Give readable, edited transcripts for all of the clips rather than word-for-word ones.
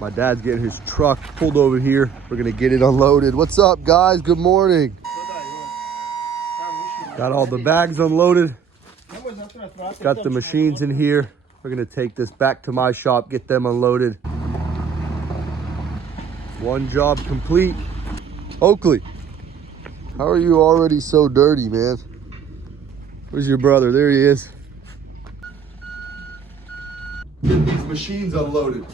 My dad's getting his truck pulled over here. We're gonna get it unloaded. What's up, guys? Good morning. Got all the bags unloaded. Got the machines in here. We're gonna take this back to my shop, get them unloaded. One job complete. Oakley, how are you already so dirty, man? Where's your brother? There he is. Get these machines unloaded.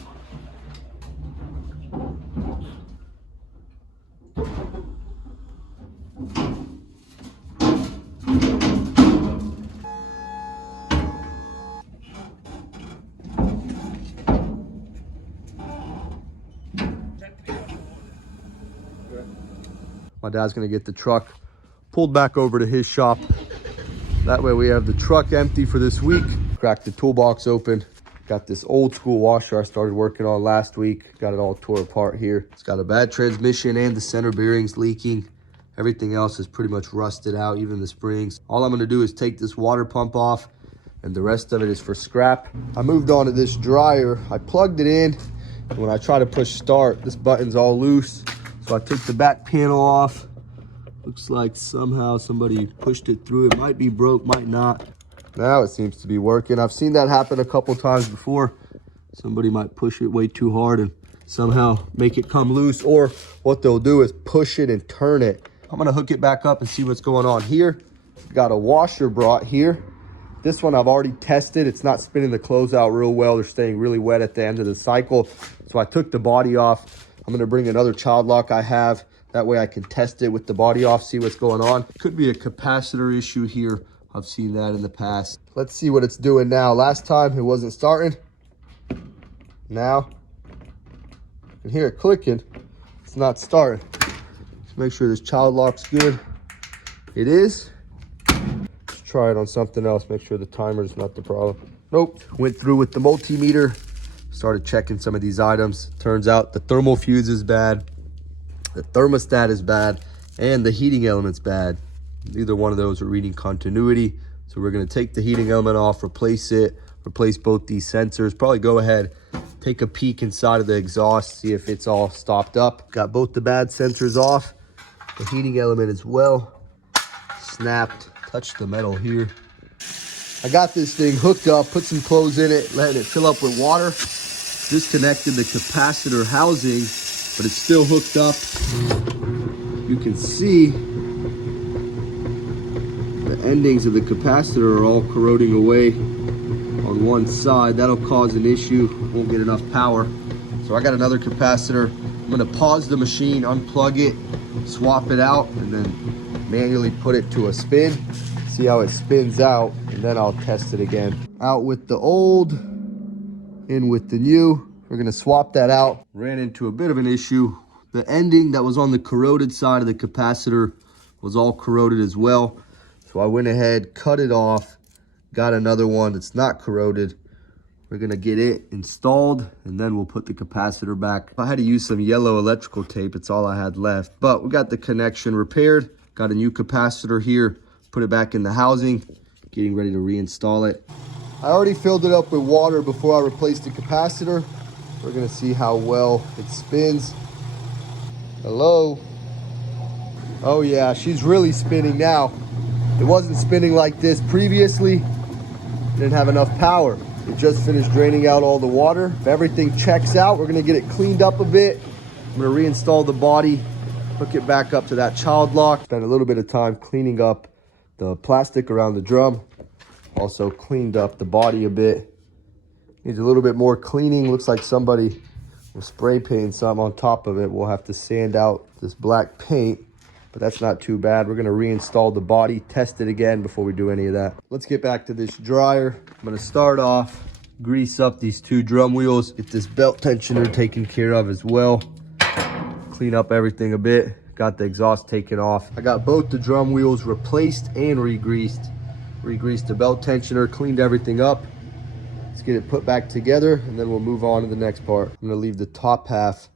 My dad's gonna get the truck pulled back over to his shop. That way we have the truck empty for this week. Cracked the toolbox open. Got this old school washer I started working on last week. Got it all tore apart here. It's got a bad transmission and the center bearings leaking. Everything else is pretty much rusted out, even the springs. All I'm gonna do is take this water pump off and the rest of it is for scrap. I moved on to this dryer. I plugged it in. And when I try to push start, this button's all loose. So I took the back panel off. Looks like somehow somebody pushed it through. It might be broke, might not. Now it seems to be working. I've seen that happen a couple times before. Somebody might push it way too hard and somehow make it come loose, or what they'll do is push it and turn it. I'm gonna hook it back up and see what's going on here. Got a washer brought here. This one I've already tested. It's not spinning the clothes out real well. They're staying really wet at the end of the cycle. So I took the body off. I'm gonna bring another child lock I have. That way I can test it with the body off, see what's going on. Could be a capacitor issue here. I've seen that in the past. Let's see what it's doing now. Last time it wasn't starting. Now, you can hear it clicking. It's not starting. Let's make sure this child lock's good. It is. Let's try it on something else. Make sure the timer's not the problem. Nope. Went through with the multimeter. Started checking some of these items. Turns out the thermal fuse is bad. The thermostat is bad, and the heating element's bad. Neither one of those are reading continuity. So we're gonna take the heating element off, replace it, replace both these sensors. Probably go ahead, take a peek inside of the exhaust, see if it's all stopped up. Got both the bad sensors off, the heating element as well. Snapped, touched the metal here. I got this thing hooked up, put some clothes in it, letting it fill up with water. Disconnected the capacitor housing, but it's still hooked up. You can see the endings of the capacitor are all corroding away on one side. That'll cause an issue, won't get enough power. So I got another capacitor. I'm gonna pause the machine, unplug it, swap it out, and then manually put it to a spin. See how it spins out, and then I'll test it again. Out with the old, in with the new. We're gonna swap that out. Ran into a bit of an issue. The ending that was on the corroded side of the capacitor was all corroded as well. So I went ahead, cut it off, got another one that's not corroded. We're gonna get it installed and then we'll put the capacitor back. I had to use some yellow electrical tape. It's all I had left, but we got the connection repaired. Got a new capacitor here, put it back in the housing, getting ready to reinstall it. I already filled it up with water before I replaced the capacitor. We're gonna see how well it spins. Hello? Oh yeah, she's really spinning now. It wasn't spinning like this previously. Didn't have enough power. It just finished draining out all the water. If everything checks out, we're gonna get it cleaned up a bit. I'm gonna reinstall the body, hook it back up to that child lock. Spent a little bit of time cleaning up the plastic around the drum. Also cleaned up the body a bit. Needs a little bit more cleaning. Looks like somebody was spray painting something on top of it. We'll have to sand out this black paint, but that's not too bad. We're gonna reinstall the body, test it again before we do any of that. Let's get back to this dryer. I'm gonna start off, grease up these two drum wheels, get this belt tensioner taken care of as well. Clean up everything a bit. Got the exhaust taken off. I got both the drum wheels replaced and re-greased. Re-greased the belt tensioner, cleaned everything up. Let's get it put back together and then we'll move on to the next part. I'm gonna leave the top half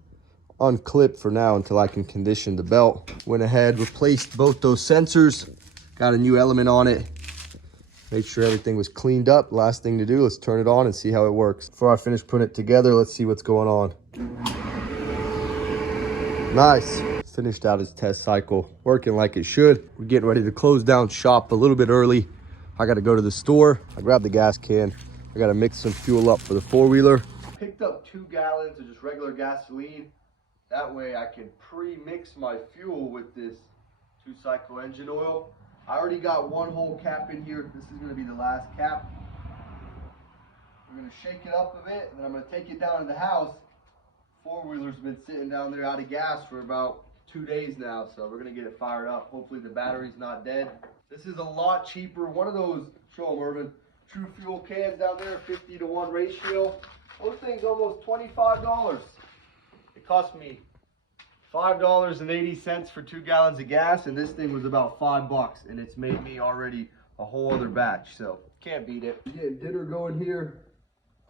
unclipped for now until I can condition the belt. Went ahead, replaced both those sensors, got a new element on it. Made sure everything was cleaned up. Last thing to do, let's turn it on and see how it works. Before I finish putting it together, let's see what's going on. Nice. Finished out his test cycle, working like it should. We're getting ready to close down shop a little bit early. I got to go to the store. I grabbed the gas can. I got to mix some fuel up for the four-wheeler. Picked up 2 gallons of just regular gasoline. That way I can pre-mix my fuel with this 2-cycle engine oil. I already got 1 whole cap in here. This is going to be the last cap. We're going to shake it up a bit, and then I'm going to take it down to the house. Four-wheeler's been sitting down there out of gas for about 2 days now, so we're going to get it fired up. Hopefully the battery's not dead. This is a lot cheaper. One of those, show them, Irvin, True Fuel cans down there, 50-to-1 ratio. Those things almost $25. It cost me $5.80 for 2 gallons of gas, and this thing was about $5, and it's made me already a whole other batch, so can't beat it. We're getting dinner going here.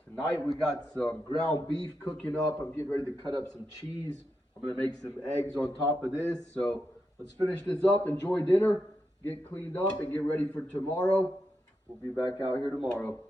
Tonight we got some ground beef cooking up. I'm getting ready to cut up some cheese. I'm gonna make some eggs on top of this. So let's finish this up, enjoy dinner, get cleaned up, and get ready for tomorrow. We'll be back out here tomorrow.